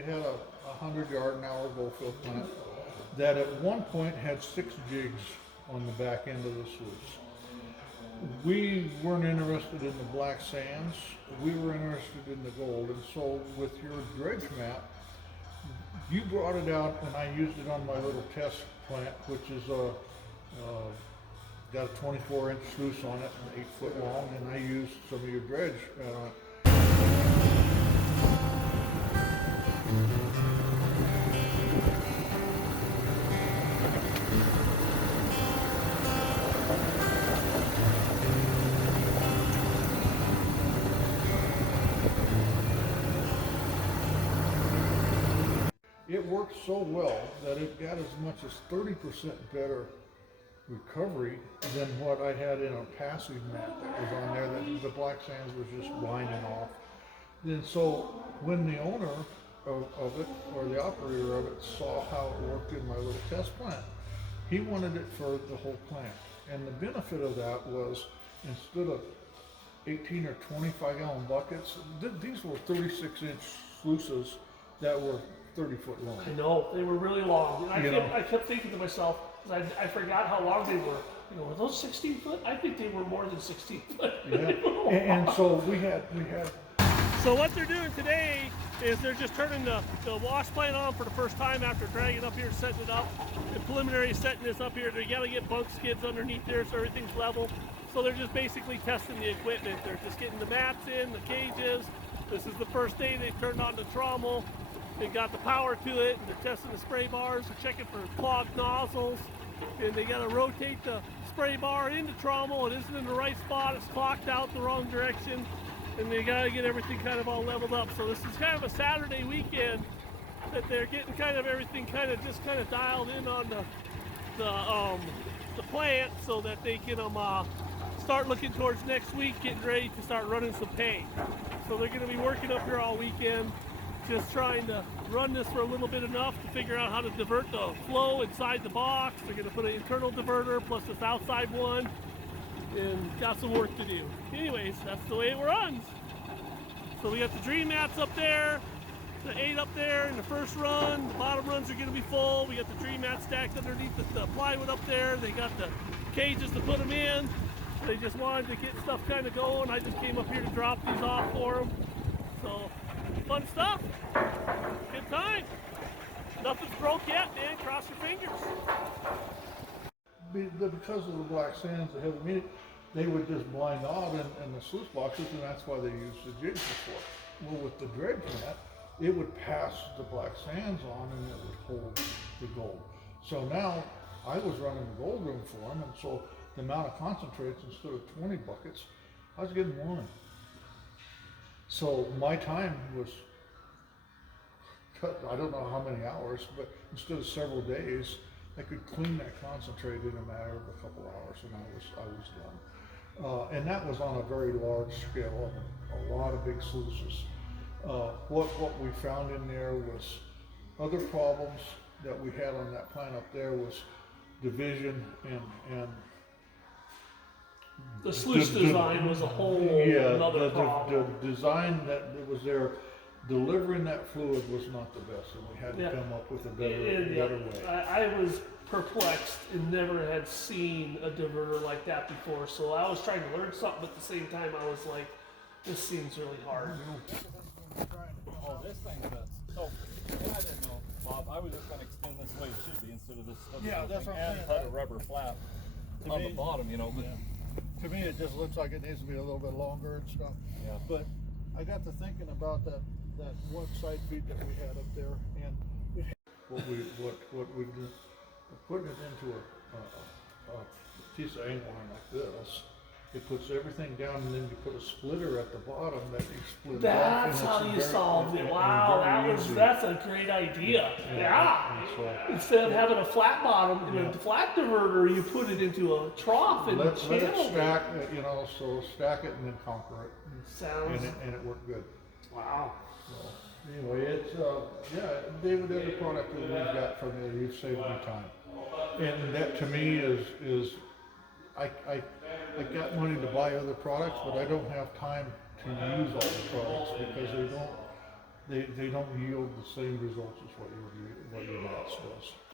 we had a 100-yard-an-hour bow fill plant that at one point had 6 jigs on the back end of the sluice. We weren't interested in the black sands, we were interested in the gold, and so with your dredge map, you brought it out and I used it on my little test plant, which is got a 24-inch sluice on it and 8 foot long, and I used some of your dredge. It worked so well that it got as much as 30% better recovery than what I had in a passive mat that was on there, that the black sands was just blinding off. And so when the owner of it, or the operator of it, saw how it worked in my little test plant, he wanted it for the whole plant. And the benefit of that was, instead of 18 or 25 gallon buckets, these were 36-inch sluices that were 30 foot long. I know, they were really long. And I kept thinking to myself, because I forgot how long they were. Were those 16 foot? I think they were more than 16 foot. Yeah. and so we had. So what they're doing today is they're just turning the wash plant on for the first time after dragging up here and setting it up. The preliminary setting this up here, they gotta get bunk skids underneath there so everything's level. So they're just basically testing the equipment. They're just getting the mats in, the cages. This is the first day they turned on the Trommel. They got the power to it, and they're testing the spray bars. They're checking for clogged nozzles, and they got to rotate the spray bar into Trommel. It isn't in the right spot. It's clocked out the wrong direction, and they got to get everything kind of all leveled up. So this is kind of a Saturday weekend that they're getting kind of everything kind of dialed in on the plant, so that they can start looking towards next week, getting ready to start running some paint. So they're going to be working up here all weekend, just trying to run this for a little bit enough to figure out how to divert the flow inside the box. They're going to put an internal diverter plus this outside one, and got some work to do. Anyways, that's the way it runs. So we got the dream mats up there, the 8 up there in the first run. The bottom runs are going to be full. We got the dream mats stacked underneath the plywood up there. They got the cages to put them in. They just wanted to get stuff kind of going. I just came up here to drop these off for them. So, fun stuff. Good time. Nothing's broke yet, man. Cross your fingers. Because of the black sands, the heavy meat, they would just blind out in the sluice boxes, and that's why they used the jigs before. Well, with the dredge mat, it would pass the black sands on, and it would hold the gold. So now I was running the gold room for them, and so the amount of concentrates, instead of 20 buckets, I was getting 1. So my time was cut, I don't know how many hours, but instead of several days, I could clean that concentrate in a matter of a couple hours, and I was done. And that was on a very large scale, a lot of big sluices. What we found in there was other problems that we had on that plant up there was division and the sluice design was a whole another problem. The design that was there, delivering that fluid was not the best, and we had to come up with a better way. I was perplexed and never had seen a diverter like that before, so I was trying to learn something, but at the same time I was like, this seems really hard. Oh, this thing's so I didn't know, Bob. I was just going to extend this way it should be instead of this stuff. Yeah, that's what I'm saying. saying. Put a rubber flap on the bottom, but to me it just looks like it needs to be a little bit longer and stuff. Yeah. But I got to thinking about that one side feed that we had up there, and what we do, putting it into a piece of angle iron like this. It puts everything down, and then you put a splitter at the bottom that you split That's off. That's how you solved it. Wow, that's a great idea. Yeah. Instead of having a flat bottom and a flat diverter, you put it into a trough and let it stack. So stack it and then conquer it. Sounds. And it worked good. Wow. So anyway, it's David, every product that we've got from there, you've saved me time, and that to me is I got money to buy other products, but I don't have time to use all the products because they don't yield the same results as what your mats does.